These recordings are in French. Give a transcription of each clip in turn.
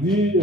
dis,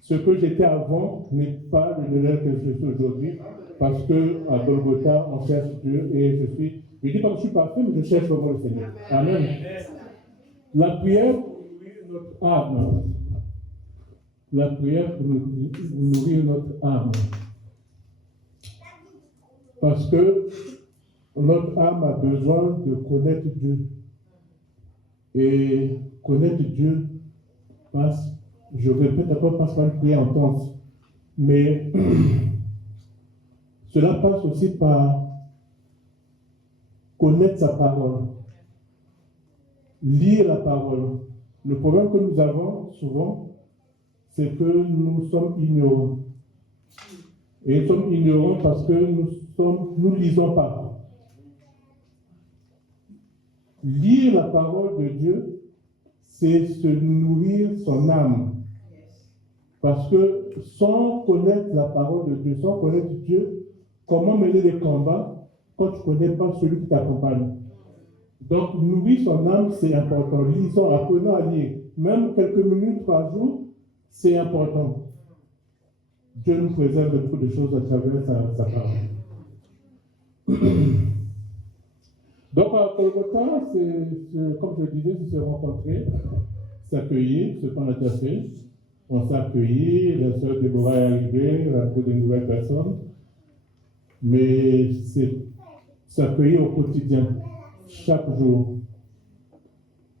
ce que j'étais avant n'est pas le Noël que je suis aujourd'hui, parce qu'à Golgotha, on cherche Dieu et je dis pas que je suis parfait, mais je cherche vraiment le Seigneur. Amen. La prière pour nourrir notre âme. La prière pour nourrir notre âme. Parce que notre âme a besoin de connaître Dieu. Et connaître Dieu passe, je répète encore, passe par une prière intense. Mais cela passe aussi par connaître sa parole. Lire la parole. Le problème que nous avons souvent, c'est que nous sommes ignorants. Et nous sommes ignorants parce que nous ne lisons pas. Lire la parole de Dieu, c'est se nourrir son âme. Parce que sans connaître la parole de Dieu, sans connaître Dieu, comment mener des combats quand tu ne connais pas celui qui t'accompagne? Donc, nourrir son âme, c'est important. Lisons, apprenons à lire. Même quelques minutes par jour, c'est important. Dieu nous préserve de beaucoup de choses à travers sa parole. Donc, à Golgotha, comme je le disais, c'est se rencontrer, s'accueillir, ce qu'on a déjà fait. On s'est accueilli, la sœur Déborah est arrivée, elle a trouvé de nouvelles personnes. Mais c'est s'accueillir au quotidien, chaque jour.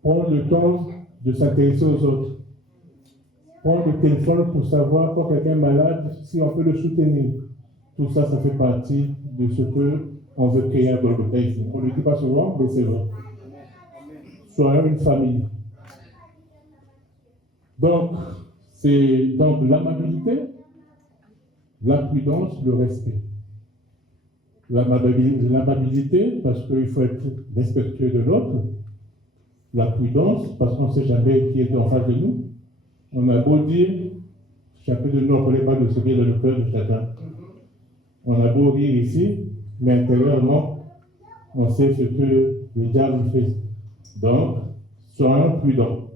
Prendre le temps de s'intéresser aux autres. Prendre le téléphone pour savoir quand quelqu'un est malade, si on peut le soutenir. Tout ça, ça fait partie de ce qu'on veut créer à Golgotha ici. On ne le dit pas souvent, mais c'est vrai. Soyons une famille. Donc, c'est donc l'amabilité, la prudence, le respect. L'amabilité, parce qu'il faut être respectueux de l'autre. La prudence, parce qu'on ne sait jamais qui est en face de nous. On a beau dire, chacun de nous, on ne connaît pas de ce qui est dans le cœur de chacun. On a beau rire ici, mais intérieurement, on sait ce que le diable fait. Donc, soyons prudents.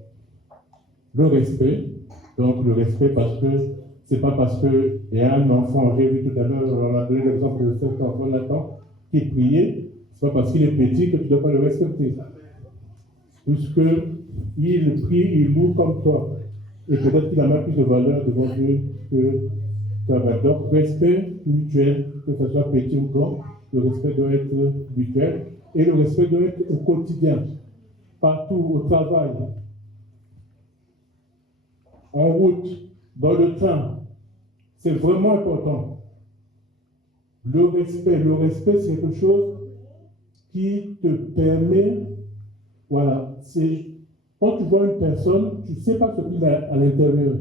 Le respect, donc le respect parce que c'est pas parce qu'il y a un enfant, j'ai vu tout à l'heure, on a donné l'exemple de cet enfant Nathan qui priait, c'est pas parce qu'il est petit que tu ne dois pas le respecter. Puisqu'il prie, il loue comme toi. Et peut-être qu'il a même plus de valeur devant Dieu que toi. Donc, respect mutuel, que ce soit petit ou grand, le respect doit être mutuel. Et le respect doit être au quotidien, partout, au travail, en route, dans le train. C'est vraiment important. Le respect, c'est quelque chose qui te permet, voilà, c'est quand tu vois une personne, tu ne sais pas ce qu'il a à l'intérieur,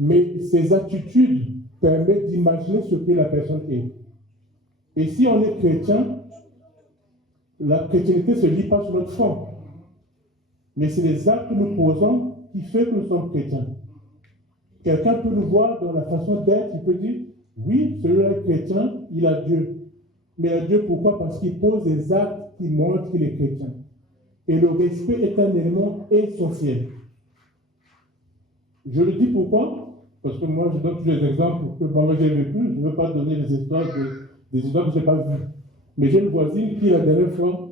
mais ses attitudes permettent d'imaginer ce que la personne est. Et si on est chrétien, la chrétienté ne se lit pas sur notre front, mais c'est les actes que nous posons qui fait que nous sommes chrétiens. Quelqu'un peut nous voir dans la façon d'être, il peut dire, oui, celui-là est chrétien, il a Dieu. Mais il a Dieu pourquoi? Parce qu'il pose des actes qui montrent qu'il est chrétien. Et le respect est un élément essentiel. Je le dis pourquoi? Parce que moi, je donne tous les exemples que moi j'ai vécu. Je ne veux pas donner des histoires que je n'ai pas vues. Mais j'ai une voisine qui, la dernière fois,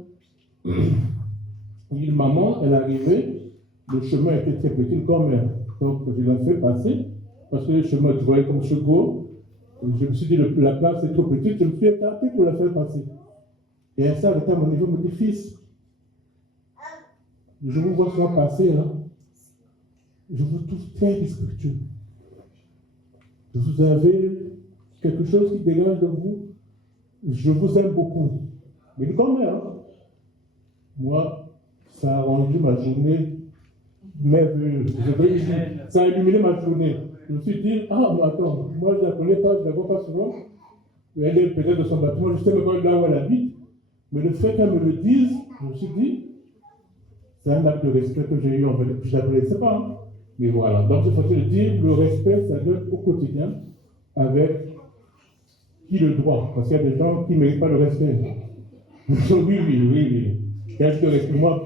une maman, elle est arrivée, le chemin était très petit, comme elle. Donc, je l'ai fait passer, parce que le chemin, tu voyais comme Chego. Je me suis dit, la place est trop petite, je me suis écarté pour la faire passer. Et elle s'est arrêtée à mon niveau, me dit, fils, je vous vois souvent passer, là. Je vous trouve très respectueux. Vous avez quelque chose qui dégage de vous. Je vous aime beaucoup. Mais quand même, hein, moi, ça a rendu ma journée merveilleuse. Ça a illuminé ma journée. Je me suis dit, ah, mais attends, moi je ne la connais pas, je ne la vois pas souvent. Elle est peut-être de son bâtiment, je sais même pas là où elle habite. Mais le fait qu'elle me le dise, je me suis dit, c'est un acte de respect que j'ai eu envers elle. Je ne la connaissais pas. Hein. Mais voilà. Donc, il faut se dire, le respect, ça doit être au quotidien avec qui le doit. Parce qu'il y a des gens qui ne méritent pas le respect. Oui. Qu'est-ce que respect? Moi,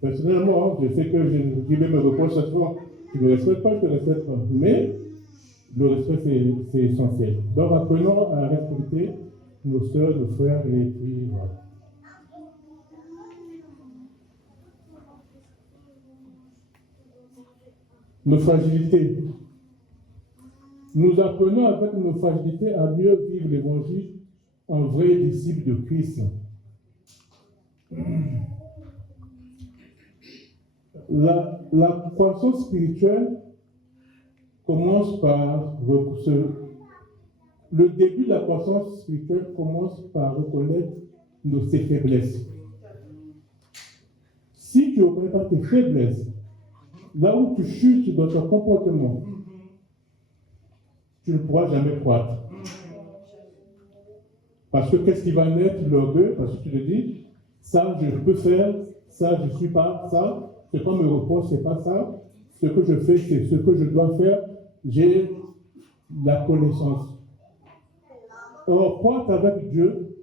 personnellement, je sais que je vais me reprocher souvent. Tu ne me respectes pas, je ne te respecte pas. Mais le respect, c'est essentiel. Donc, apprenons à respecter nos sœurs, nos frères, et puis voilà. Nos fragilités. Nous apprenons avec nos fragilités à mieux vivre l'évangile en vrai disciple de Christ. La croissance spirituelle commence par le début de la croissance spirituelle commence par reconnaître ses faiblesses. Si tu ne reconnais pas tes faiblesses, là où tu chutes dans ton comportement, tu ne pourras jamais croître. Parce que qu'est-ce qui va naître l'orgueil? Parce que tu te dis, ça je peux faire, ça je ne suis pas, ça, ce qu'on me reproche, ce n'est pas ça, ce que je fais, c'est ce que je dois faire, j'ai la connaissance. Or, croître avec Dieu,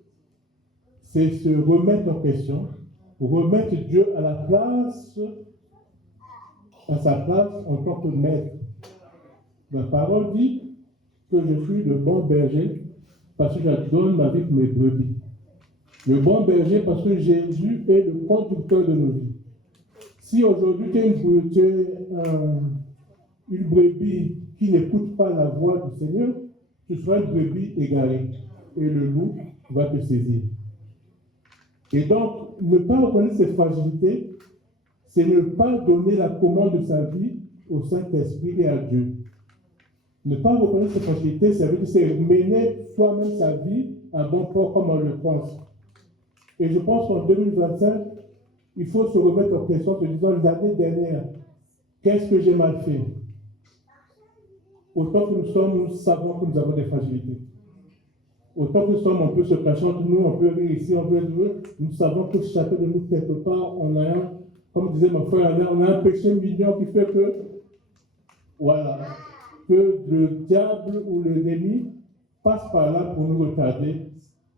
c'est se remettre en question, remettre Dieu à sa place en tant que maître. La parole dit que je suis le bon berger parce que je donne ma vie pour mes brebis. Le bon berger parce que Jésus est le conducteur de nos vies. Si aujourd'hui tu es une brebis qui n'écoute pas la voix du Seigneur, tu seras une brebis égarée et le loup va te saisir. Et donc, ne pas reconnaître ses fragilités, c'est ne pas donner la commande de sa vie au Saint-Esprit et à Dieu. Ne pas reconnaître ses fragilités, c'est mener soi-même sa vie à bon port comme on le pense. Et je pense qu'en 2025, il faut se remettre en question en se disant, l'année dernière, qu'est-ce que j'ai mal fait? Autant que nous savons que nous avons des fragilités. Autant que nous sommes, on peut se cacher entre nous, on peut rire ici, on peut rire. Nous savons que chacun de nous, quelque part, on a comme disait mon frère, on a un péché mignon qui fait que, voilà, que le diable ou l'ennemi passe par là pour nous retarder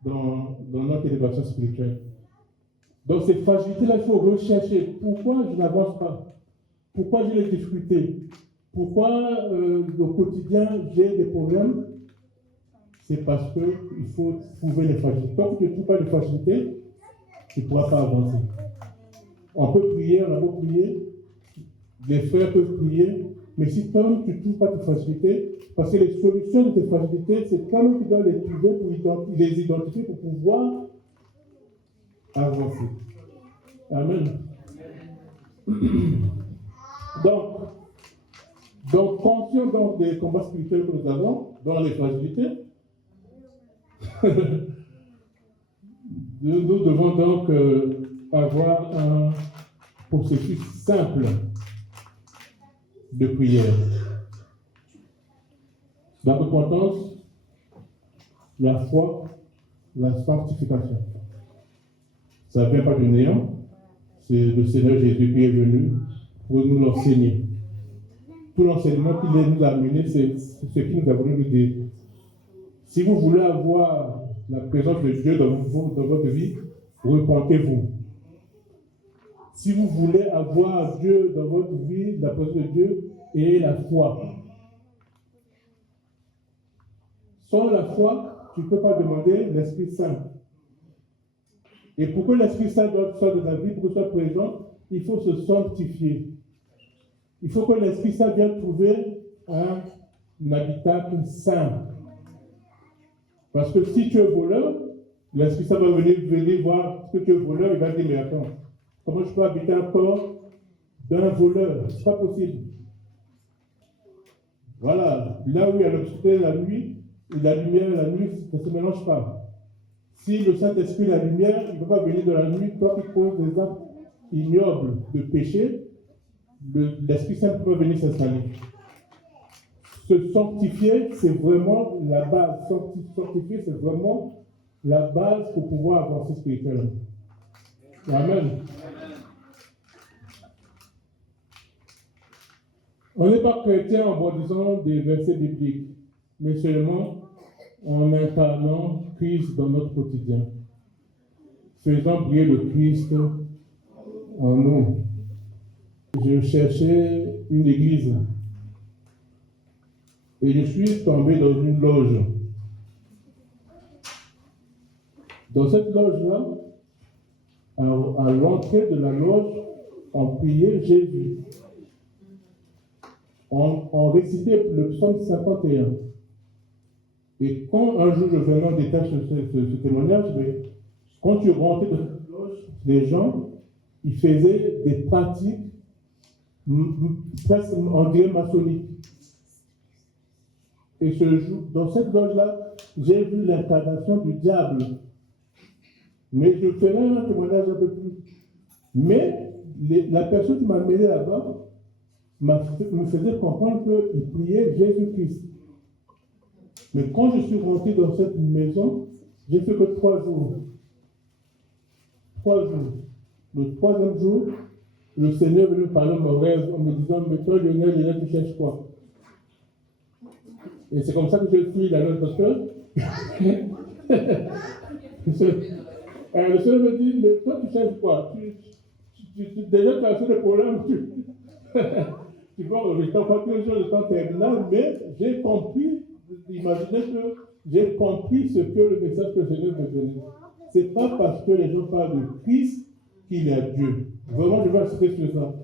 dans notre élévation spirituelle. Donc ces fragilités-là, il faut rechercher. Pourquoi je n'avance pas? Pourquoi j'ai des difficultés? Pourquoi au quotidien j'ai des problèmes? C'est parce qu'il faut trouver les fragilités. Tant que tu ne trouves pas les fragilités, tu ne pourras pas avancer. On peut prier, on a beau prier, les frères peuvent prier, mais si toi-même tu ne trouves pas tes fragilités, parce que les solutions de tes fragilités, c'est toi-même qui dois les trouver pour les identifier pour pouvoir avancer. Amen. Donc conscient des combats spirituels que nous avons, dans les fragilités, nous devons donc avoir un processus simple de prière. La repentance, la foi, la sanctification. Ça ne vient pas du néant, c'est le Seigneur Jésus qui est venu pour nous l'enseigner. Tout l'enseignement qu'il nous a amené, c'est ce qu'il nous a voulu nous dire. Si vous voulez avoir la présence de Dieu dans votre vie, repentez-vous. Si vous voulez avoir Dieu dans votre vie, la présence de Dieu et la foi. Sans la foi, tu ne peux pas demander l'Esprit Saint. Et pour que l'Esprit Saint soit dans ta vie, pour qu'il soit présent, il faut se sanctifier. Il faut que l'Esprit Saint vienne trouver un habitacle saint. Parce que si tu es voleur, l'Esprit Saint va venir voir que tu es voleur, il va dire, mais attends, comment je peux habiter un corps d'un voleur? Ce n'est pas possible. Voilà, là où il y a l'obscurité la nuit, et la lumière la nuit, ça ne se mélange pas. Si le Saint-Esprit, la lumière, il ne peut pas venir de la nuit, toi qui poses des actes ignobles de péché, l'Esprit Saint ne peut pas venir s'installer. Se sanctifier, c'est vraiment la base. Sanctifier, c'est vraiment la base pour pouvoir avancer spirituellement. Amen. On n'est pas chrétien en bondissant des versets bibliques, mais seulement en incarnant Christ dans notre quotidien. Faisons briller le Christ en nous. je cherchais une église. Et je suis tombé dans une loge. Dans cette loge-là, à l'entrée de la loge, on priait Jésus. On récitait le psaume 51. Et quand un jour je venais en détail sur ce témoignage, mais quand tu rentrais dans cette loge, les gens, ils faisaient des pratiques presque, on dirait, maçonniques. Et ce jour, dans cette loge-là, j'ai vu l'incarnation du diable. Mais je ferai un témoignage un peu plus. Mais la personne qui m'a mené là-bas me faisait comprendre qu'il priait Jésus-Christ. Mais quand je suis rentré dans cette maison, j'ai fait que 3 jours. 3 jours. Le 3e jour, le Seigneur est venu me parler de mon rêve en me disant, mais toi, Lionel, tu cherches quoi? Et c'est comme ça que je suis la loge, parce que le Seigneur me dit, mais toi, tu cherches quoi? Déjà, tu as fait des problèmes. Tu vois, je t'en fais quelque chose de temps terminal, mais j'ai compris, imaginez que j'ai compris ce que le message que le Seigneur me donnait. Ce n'est pas parce que les gens parlent de Christ qu'il est Dieu. Vraiment, je vais insister sur ça.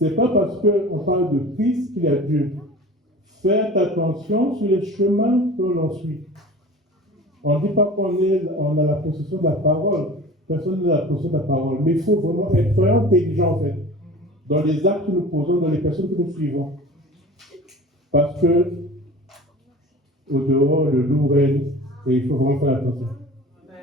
Ce n'est pas parce qu'on parle de Christ qu'il est Dieu. Faites attention sur les chemins que l'on suit. On ne dit pas qu'on a la possession de la parole. Personne n'a la possession de la parole. Mais il faut vraiment être intelligent, en fait, dans les actes que nous posons, dans les personnes que nous suivons. Parce que, au dehors, le loup règne, et il faut vraiment faire attention.